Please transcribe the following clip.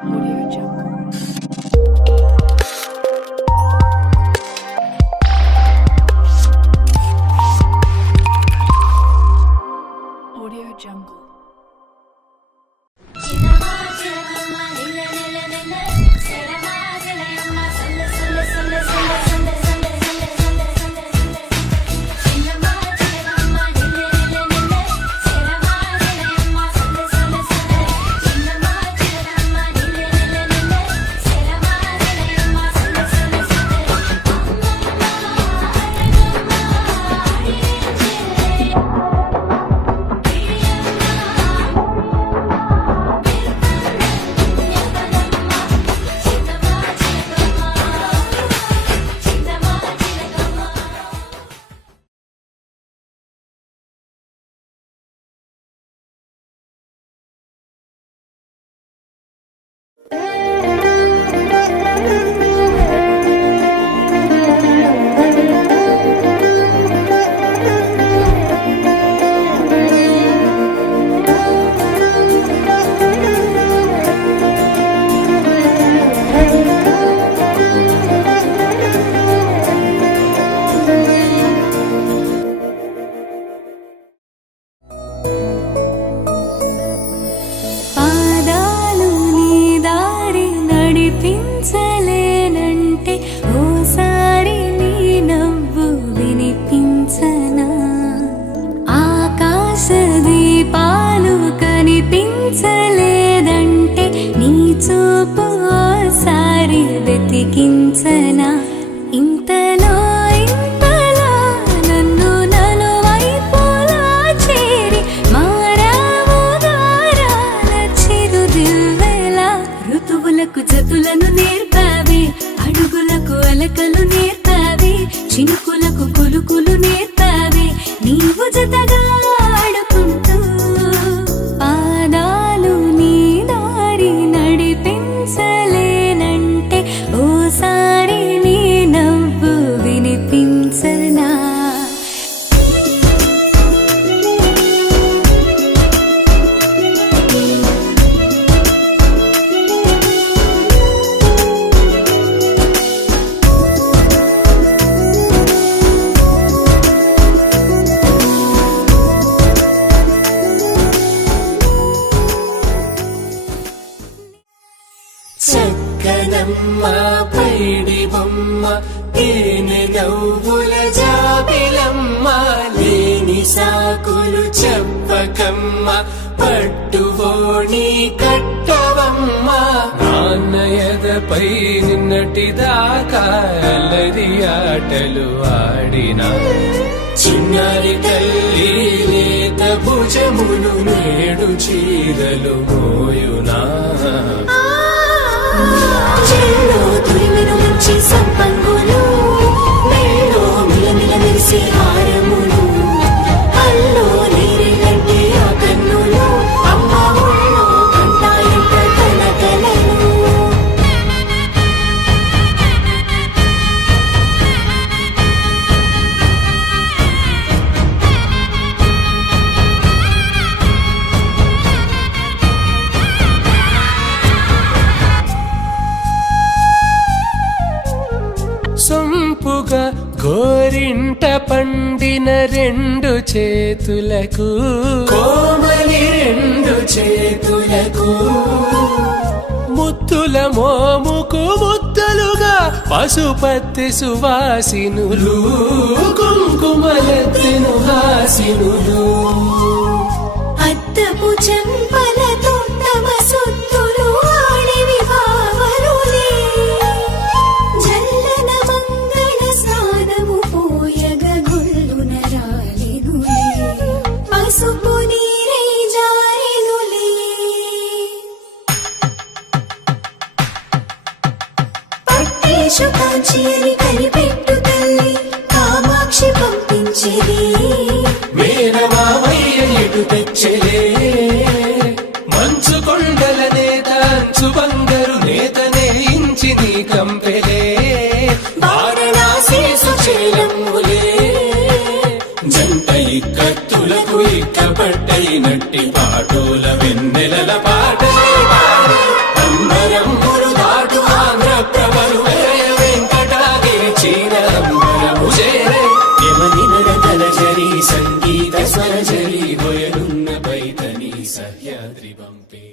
Audio Jungle. Audio Jungle. వెతికించనా ఇంతలో ఇంతలా నన్ను నలువైపులా చేరి మారావు దారాల చిరుదివ్వెలా ఋతువులకు జతులను నేర్పావి అడుగులకు అలకలు నేర్పావి చినుకులకు కులుకులు నేర్పావి నీవు జతగా ఆడుకుంటూ పాదాలు నీ దారి నడిపించలేనంటే ఓసారి నీ నవ్వు వినిపించనా చక్కనమ్మ పైడి బొమ్మ తేనె నవ్వుల జాబిలమ్మ లేని సాకులు చెప్పకమ్మ పట్టువోణి కట్టవమ్మ నాన్నయదపై నిన్నటిదాకా అల్లరి ఆటలు ఆడినా చిన్నారి తల్లి లేత భుజములు నేడు చీరలు మోయునా చెల్లో తురిమిన మంచి సంపంగులు మేలో మిలమిల మెరిసే హారములు అల్లో నీరెలంటే ఆ కన్నులు అమ్మ ఒళ్ళో కంటాయంట కలకలను సొంపుగా గోరింట పండిన రెండు చేతులకు కోమలి రెండు చేతులకు ముత్తుల మోముకు ముద్దలుగా పశుపతి సువాసినులు కుంకుమలెత్తెను హాసినులు అద్దపు చెంపలతో తమ సుత్తులు ఆడివి భావరులే జల్లన మంగళ స్నానము పోయగ గొల్లున రాలినులే పసుపు నీరై జారినులే పట్టేషు కాంచి అని కనిపెట్టు తల్లి కామాక్షి పంపించేది మేనమామయ్య ఎటు తెచ్చలే మంచు కొండల నేత అంచు బంగారు నేతనే ఇంచి నీ కంపెలే వారణాసి సుచేలమ్ములే జంట ఇక్కత్తులకు ఇక్కపట్టైనట్టి పాటోల వెన్నెలల పాటలే పాడే అమ్మర సహ్యాద్రి పంపే